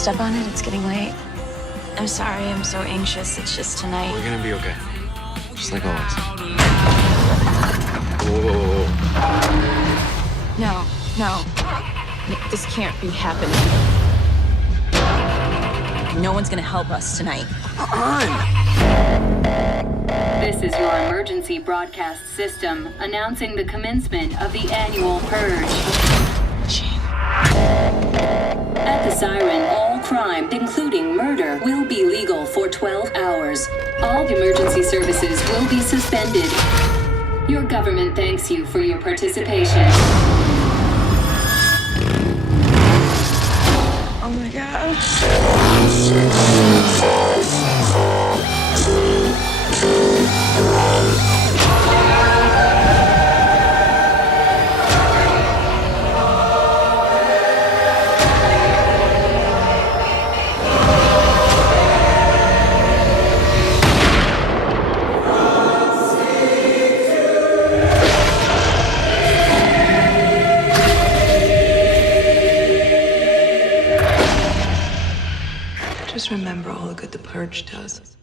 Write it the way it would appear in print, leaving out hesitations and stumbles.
step on it? It's getting late. I'm sorry, I'm so anxious. It's just tonight. We're gonna be okay. Just like always. Whoa. No. Nick, this can't be happening. No one's gonna help us tonight. This is your emergency broadcast system announcing the commencement of the annual purge. At the siren, all crime, including murder, will be legal for 12 hours. All emergency services will be suspended. Your government thanks you for your participation. Oh my God. Just remember all the good the purge does.